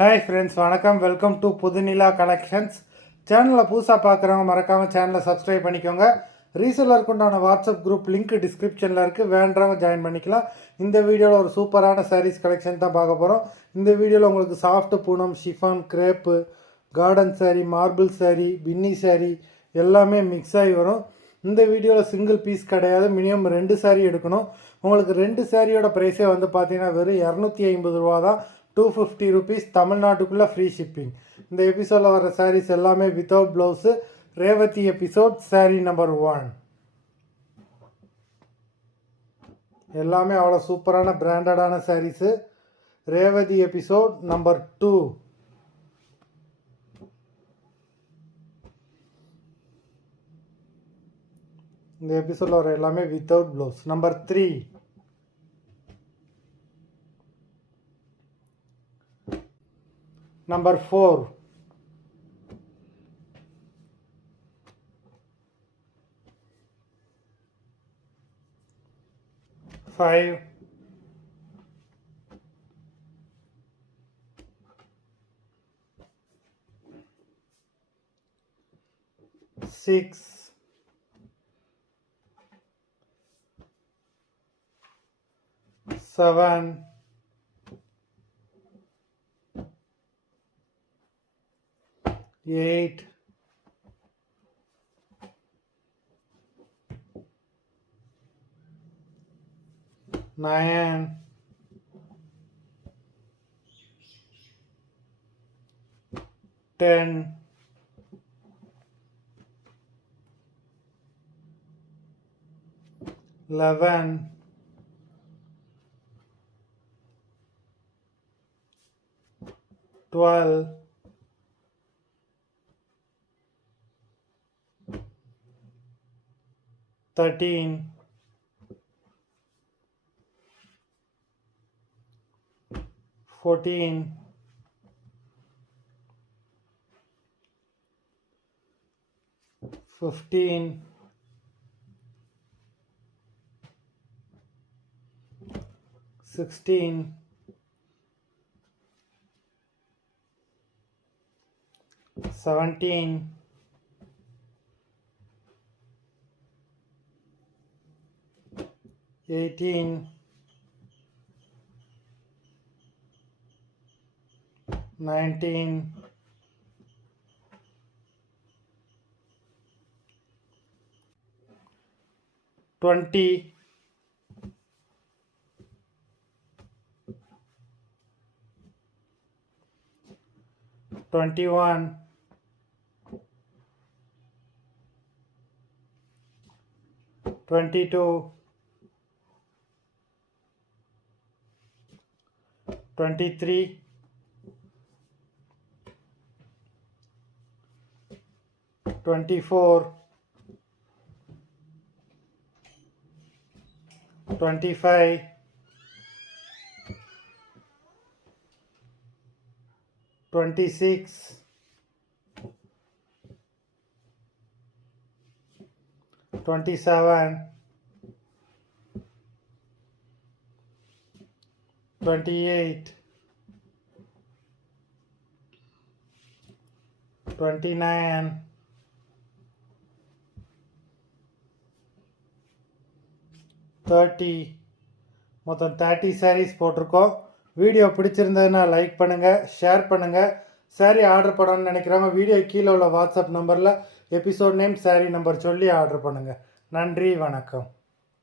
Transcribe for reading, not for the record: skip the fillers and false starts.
Hi friends, வணக்கம். Welcome to புது நிலா கலெக்ஷன்ஸ். சேனலில் புதுசாக பார்க்குறவங்க மறக்காமல் சேனலை சப்ஸ்கிரைப் பண்ணிக்கோங்க. ரீசெல்லருக்கு உண்டான வாட்ஸ்அப் குரூப் லிங்க் டிஸ்கிரிப்ஷனில் இருக்குது, வேண்டவங்க ஜாயின் பண்ணிக்கலாம். இந்த வீடியோவில் ஒரு சூப்பரான சாரீஸ் கலெக்ஷன் தான் பார்க்க போகிறோம். இந்த வீடியோவில் உங்களுக்கு சாஃப்ட் Poonam, chiffon, crepe, garden sari, மார்பிள் சாரீ, பின்னி சாரீ எல்லாமே மிக்ஸ் ஆகி வரும். இந்த வீடியோவில் சிங்கிள் பீஸ் கிடையாது, மினிமம் 2 சாரீ எடுக்கணும். உங்களுக்கு 2 சாரியோட ப்ரைஸே வந்து பார்த்தீங்கன்னா வெறும் 250 ரூபா தான். 250 rupees தமிழ்நாட்டுக்குள்ளே ஃப்ரீ ஷிப்பிங். இந்த எபிசோடில் வர சாரீஸ் எல்லாமே வித்தவுட் ப்ளவுஸு. ரேவதி எபிசோட் சாரீ நம்பர் 1 எல்லாமே அவ்வளோ சூப்பரான பிராண்டடான சாரீஸு. ரேவதி எபிசோட் நம்பர் 2 இந்த எபிசோடில் வர எல்லாமே வித்தவுட் ப்ளவுஸ். நம்பர் 3 Number 4 5 6 7 8 9 10 11 12 13 14 15 16 17 18 19 20 21 22 23 24 25 26 27 28 29 30 மொத்தம் 30 சாரீஸ் போட்டிருக்கோம். வீடியோ பிடிச்சிருந்ததுன்னா லைக் பண்ணுங்கள், ஷேர் பண்ணுங்கள். சாரீ ஆர்டர் பண்ணணும்னு நினைக்கிறவங்க வீடியோ கீழே உள்ள வாட்ஸ்அப் நம்பரில் எபிசோட் நேம், சாரீ நம்பர் சொல்லி ஆர்டர் பண்ணுங்கள். நன்றி, வணக்கம்.